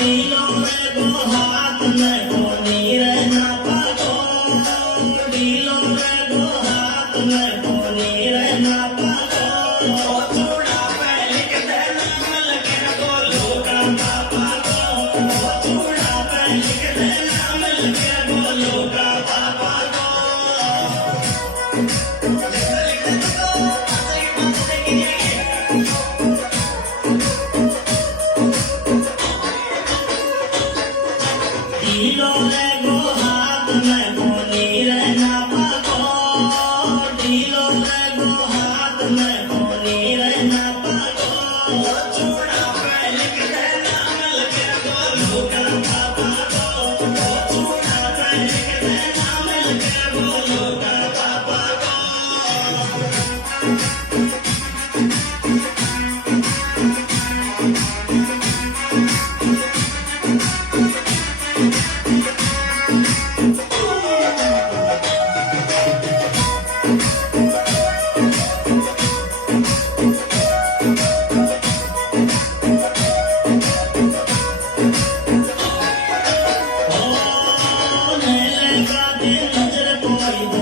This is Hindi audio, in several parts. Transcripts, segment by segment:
ढीलो रे गो हाथ में कोनी रे ना पागो ढीलो रे गो हाथ में कोनी रे ना पागो ओ चूड़ा पे लिख दे नाम लगे बोलो का पापा को ओ चूड़ा पे लिख दे नाम लगे बोलो का पापा को ढीलो रे गो हाथ में कोनी रे ना पागो ढीलो रे गो हाथ में कोनी रे ना पागो चूड़ा पे लिख दे नाम लगे बोलो का पापा को चूड़ा पे लिख दे नाम लगे बोलो का पापा को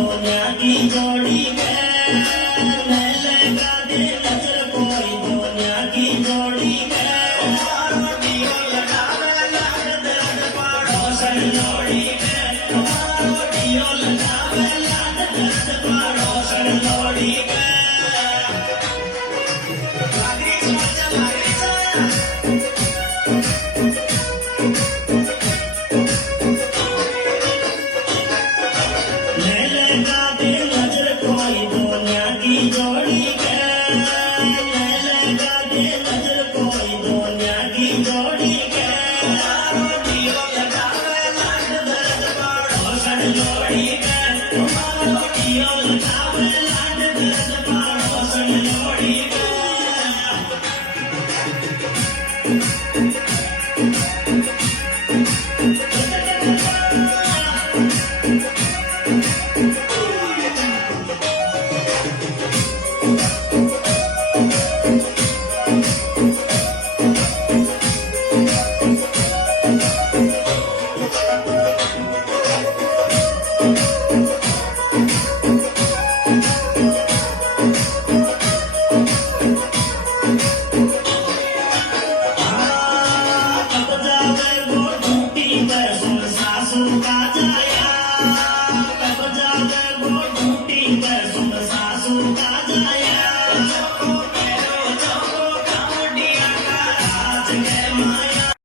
जोड़ी के लगा दे नजर कोई दुनिया की जोड़ी के रोटियों लगा दे लाड दर्द पड़ोसन जोड़ी के रोटियों लगा दे लाड दर्द पड़ोसन जोड़ी के लागरी सोचा लागरी सोया लगा दे नजर कोई दुनिया की जोड़ी के लगा दे नजर कोई दुनिया की जोड़ी के रोटियों लगा दे लाड दर्द पड़ोसन जोड़ी के रोटियों लगा दे लाड दर्द पड़ोसन जोड़ी के सासू का जाया कब जावे वो ड्यूटी पर